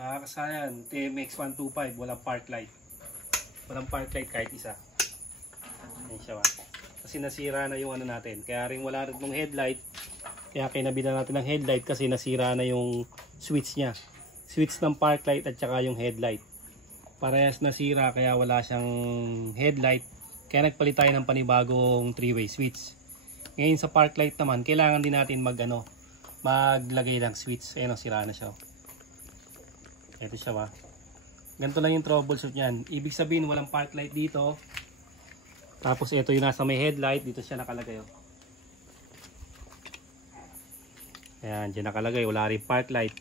Kasayan, TMX125, walang park light. Walang park light kahit isa. Ayan siya ba. Kasi nasira na yung ano natin. Kaya rin wala rin ng headlight. Kaya kinabila natin ng headlight kasi nasira na yung switch niya. Switch ng park light at saka yung headlight. Parehas nasira kaya wala siyang headlight. Kaya nagpalit tayo ng panibagong 3-way switch. Ngayon sa park light naman, kailangan din natin maglagay ng switch. Ayan, sira na siya. Ito siya ba. Ganito lang yung troubleshoot niyan. Ibig sabihin walang park light dito. Tapos ito yung nasa may headlight. Dito siya nakalagay. Ayan, dyan nakalagay. Wala rin park light.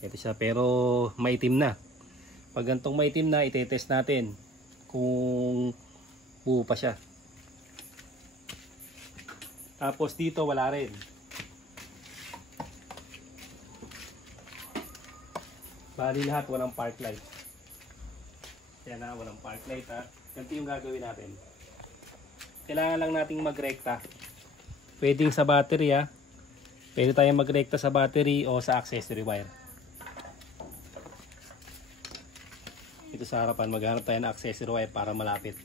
Ito siya pero maitim na. Pag gantong maitim na, itetest natin kung buo pa siya. Tapos dito wala rin. Bali lahat walang park light. Yan na, walang park light ha. Ganito yung gagawin natin. Kailangan lang nating magrekta. Pwedeng sa battery ha. Pwede tayong magrekta sa battery o sa accessory wire. Ito sa harapan, maghanap tayo ng accessory wire para malapit.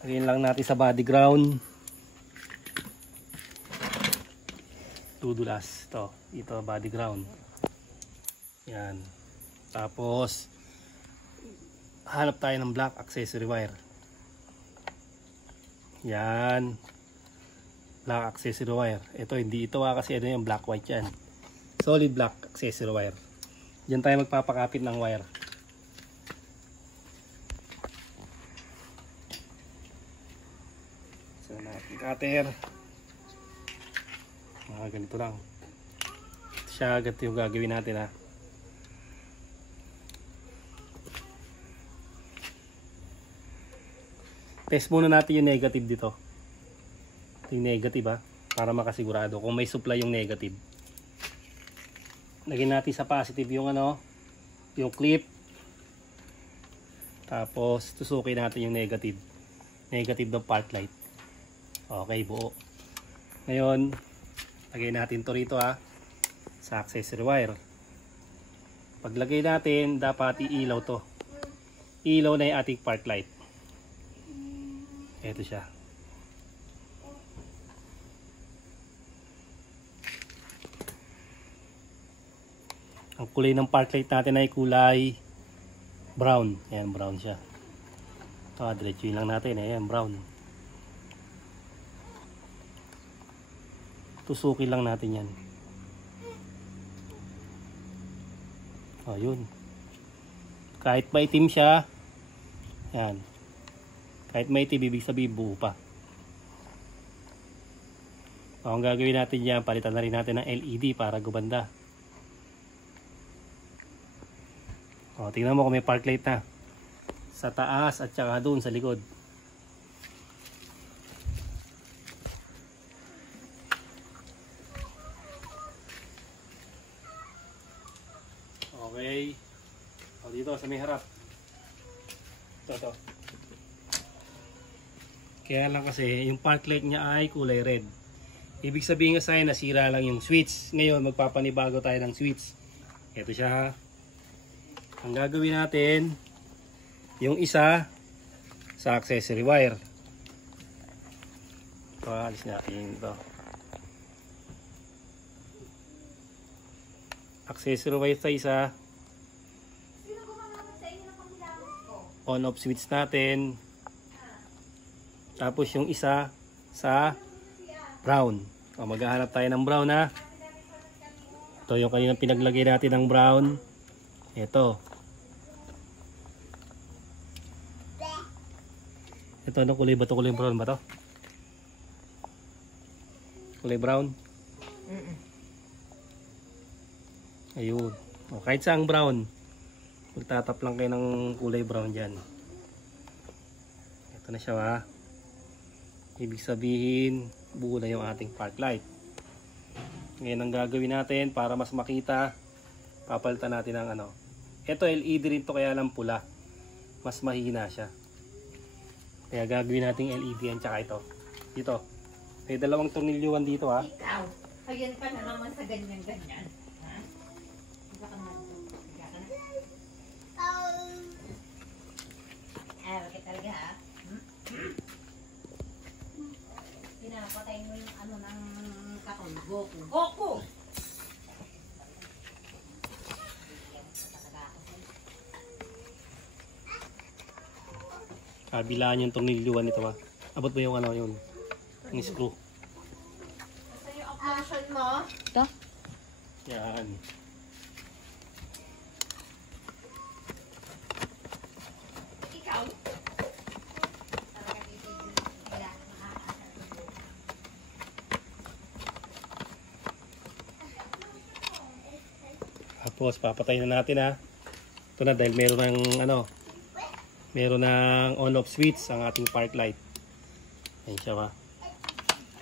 Lagyan lang natin sa body ground. Tudulas. Ito body ground. Yan. Tapos hanap tayo ng black accessory wire. Yan. Black accessory wire. Ito hindi ito kasi ano yung black white yan. Solid black accessory wire. Diyan tayo magpapakapit ng wire. So natin cutter. Ganito lang. Siya ganito yung gagawin natin ha. Test muna natin yung negative dito. Ito yung negative ha. Para makasigurado kung may supply yung negative. Lagyan natin sa positive yung yung clip. Tapos tusukin natin yung negative. Negative ng park light. Okay, buo. Ngayon, lagay natin to rito ha. Sa accessory wire. Paglagay natin, dapat iilaw to. Ilaw na yung ating park light. Ito siya. Ang kulay ng park light natin ay kulay brown. Ayan, brown siya. Diretsuin lang natin. Ayan, brown. Tusukin lang natin yan. Yun. Kahit maitim siya, yan. Kahit maitim, ibig sabihin buo pa. Ang gagawin natin yan, palitan na rin natin ng LED para gumanda. Tingnan mo kung may park light na. Sa taas at saka doon sa likod. Okay. Dito sa may harap. Ito. Kaya lang kasi yung park light niya ay kulay red. Ibig sabihin nga sa'yo nasira lang yung switch. Ngayon magpapanibago tayo ng switch. Ito siya. Ang gagawin natin, yung isa sa accessory wire. Ito, alis natin ito. Accessory wire sa isa. On off switch natin. Tapos yung isa sa brown. Maghahanap tayo ng brown ha. Ito yung kanina pinaglagay natin ng brown. Ito. Ito anong kulay ba ito? Kulay brown ba ito? Kulay brown? Ayun. Kahit saang brown. Magtatap lang kayo ng kulay brown dyan. Ito na siya ha. Ibig sabihin, buo na yung ating park light. Ngayon ang gagawin natin para mas makita, papalitan natin ng Ito LED rin to kaya lang pula. Mas mahina siya. Kaya gagawin natin LED yan tsaka ito. Dito. May dalawang tornilyuhan dito ha. Ayan ka na naman sa ganyan-ganyan. Ha? Higa ka na. Higa ka na. Bakit talaga ha? Pinapatay mo yung ano ng katol. Goku. Goku! Kabilaan yung tornilyuan nito ha. Abot mo yung ano yun. Yung screw. Basta yung operation mo. Ito? Yan. Ikaw? Talaga titigil. Kaya makakasal. Tapos papatayin na natin ha. Ito na dahil meron ng ano, meron ng on-off switch ang ating park light. Ayan siya ba?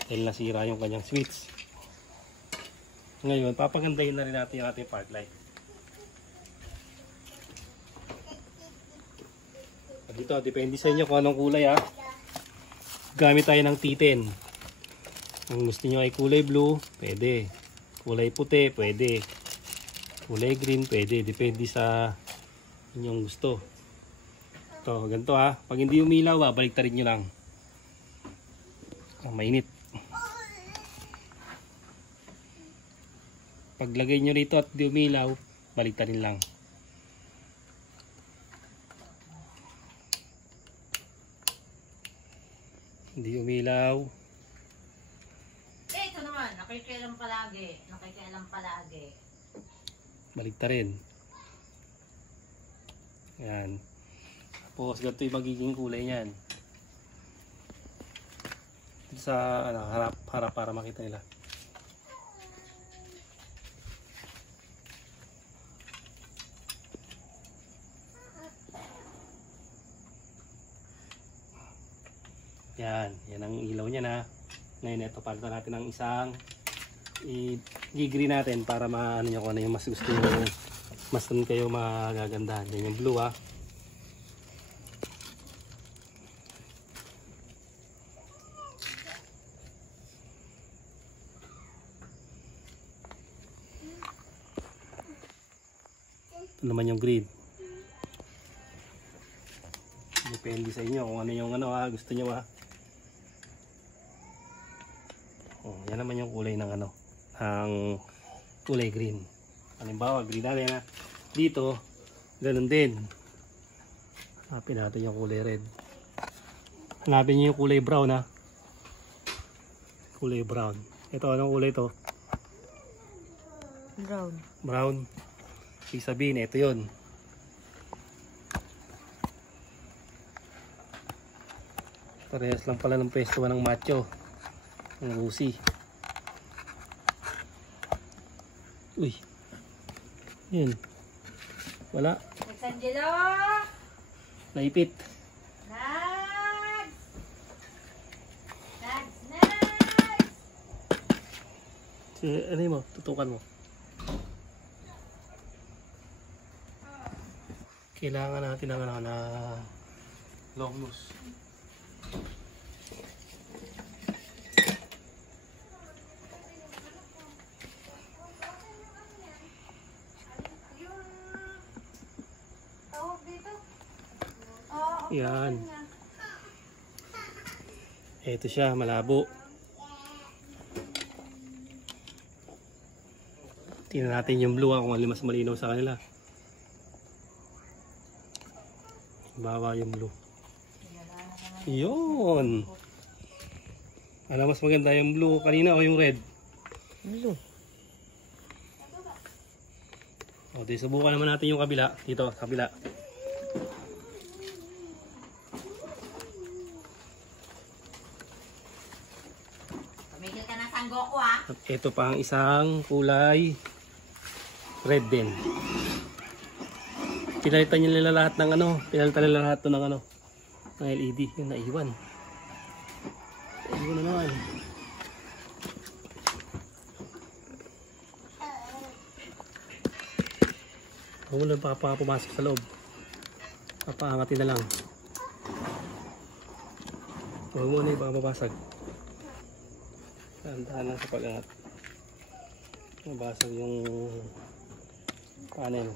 Dahil nasira yung kanyang switch. Ngayon, papagandahin na rin natin yung ating park light. Dito, depende sa inyo kung anong kulay ha. Gamit tayo ng T10. Kung gusto nyo ay kulay blue, pwede. Kulay puti, pwede. Kulay green, pwede. Depende sa inyong gusto. Ito, ganito ha. Pag hindi umilaw, baliktarin nyo lang. Mainit. Paglagay nyo rito at hindi umilaw, baliktarin lang. Hindi umilaw. Ito naman, nakikialam palagi. Nakikialam palagi. Baliktarin. Yan. Tapos ganito yung magiging kulay niyan. Dito sa ano, harap para makita nila. Yan, yan ang ilaw niya na. Ngayon ito palitan natin ng isang i-green natin para maano nyo kung ano yung mas gusto nyo, mas dun kayo magagandahan. Yan yung blue ha. Ito naman yung green. Depende sa inyo kung ano yung ano ha, gusto nyo ha. Oh, yan naman yung kulay ng ano, ang kulay green. Halimbawa, green natin ha. Dito, ganun din. Hanapin natin yung kulay red. Hanapin nyo yung kulay brown ha. Kulay brown. Ito, anong kulay to? Brown. Brown. Ibig sabihin, ito yun. Parehas lang pala ng pwesto ng macho. Ang Rusi. Uy. Yun. Wala. Nagsangelo! Naipit. Nags! Ano mo? Tutukan mo. Kailangan natin ng ano, na long nose. Yan. Ito siya, malabo. Tingnan natin yung blue kung alin mas malinaw sa kanila. Bawa yung blue. Yun. Alam mas maganda yung blue kanina o yung red? Blue. O, di subukan naman natin yung kabila. Dito, kabila. Tumigil ka na Sangoku ha. At ito pa ang isang kulay red din. Pinalitan nila lahat ng ano, pinalitan nila lahat to ng ano, ng LED, yung naiwan. Naiwan na naman. Huwag mo lang baka pumasok sa loob. Papaangatin na lang. Huwag mo na baka mabasag. Dahan-dahan lang sa pag-angat. Nabasag yung panel.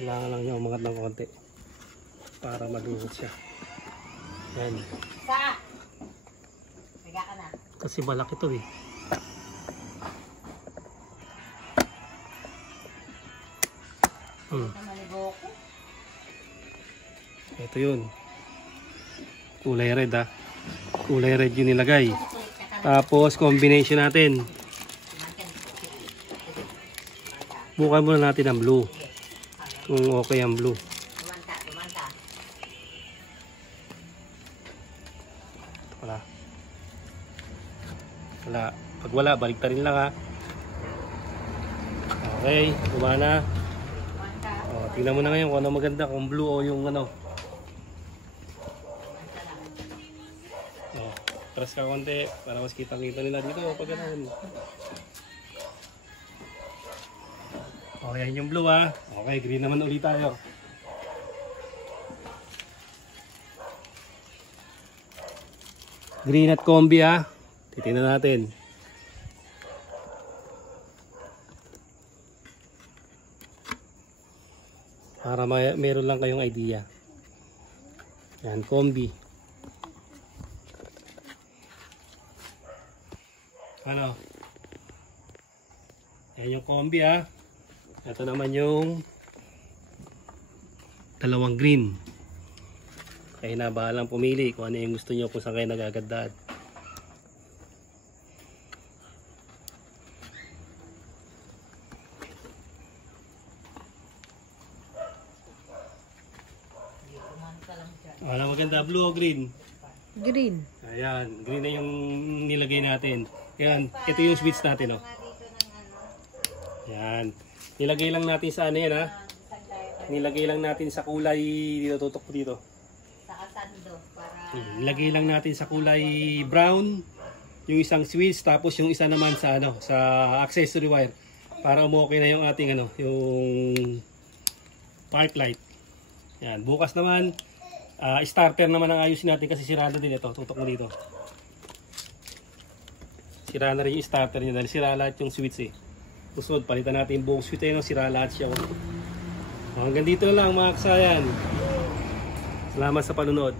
Kailangan lang niya umangat ng konti para maluhod siya. Yan. Sa! Higa ka na. Kasi malaki to eh. Maliboko. Ito yun. Kulay red ha. Kulay red yung nilagay. Tapos combination natin. Bukan muna natin ang blue. Kung okay ang blue. Tumanta. Wala. Wala. Pag wala, balik ta rin lang ha. Okay, gumana. O, tingnan mo na ngayon kung ano maganda. Kung blue o yung ano. O, press ka konti para mas kitang-kita nila dito. Pag ganun. O, yan yung blue ha. Okay, green naman ulit tayo. Green at combi ha. Titingnan natin. Para meron lang kayong idea. Yan, combi. Ano? Yan yung combi ha. Ito naman yung dalawang green. Kaya na bahalang pumili kung ano yung gusto nyo kung saan kayo nagagandaan. Ano maganda, blue o green? Green. Ayan, green na yung nilagay natin. Ayan, ito yung switch natin oh. Ayan. Nilagay lang natin sa ano yan ha. Nilagay lang natin sa kulay dito, tutok ko dito. Sa kasando para... Nilagay lang natin sa kulay brown yung isang switch, tapos yung isa naman sa ano, sa accessory wire para umokay na yung ating ano, yung park light. Yan, bukas naman starter naman ang ayusin natin kasi sirado din ito, tutok mo dito. Sira na rin yung starter niya dahil sira lahat yung switch eh. Susunod, palitan natin yung buong switch eh, no? Sira lahat siya. Hanggang dito na lang mga kasayan. Salamat sa panunod.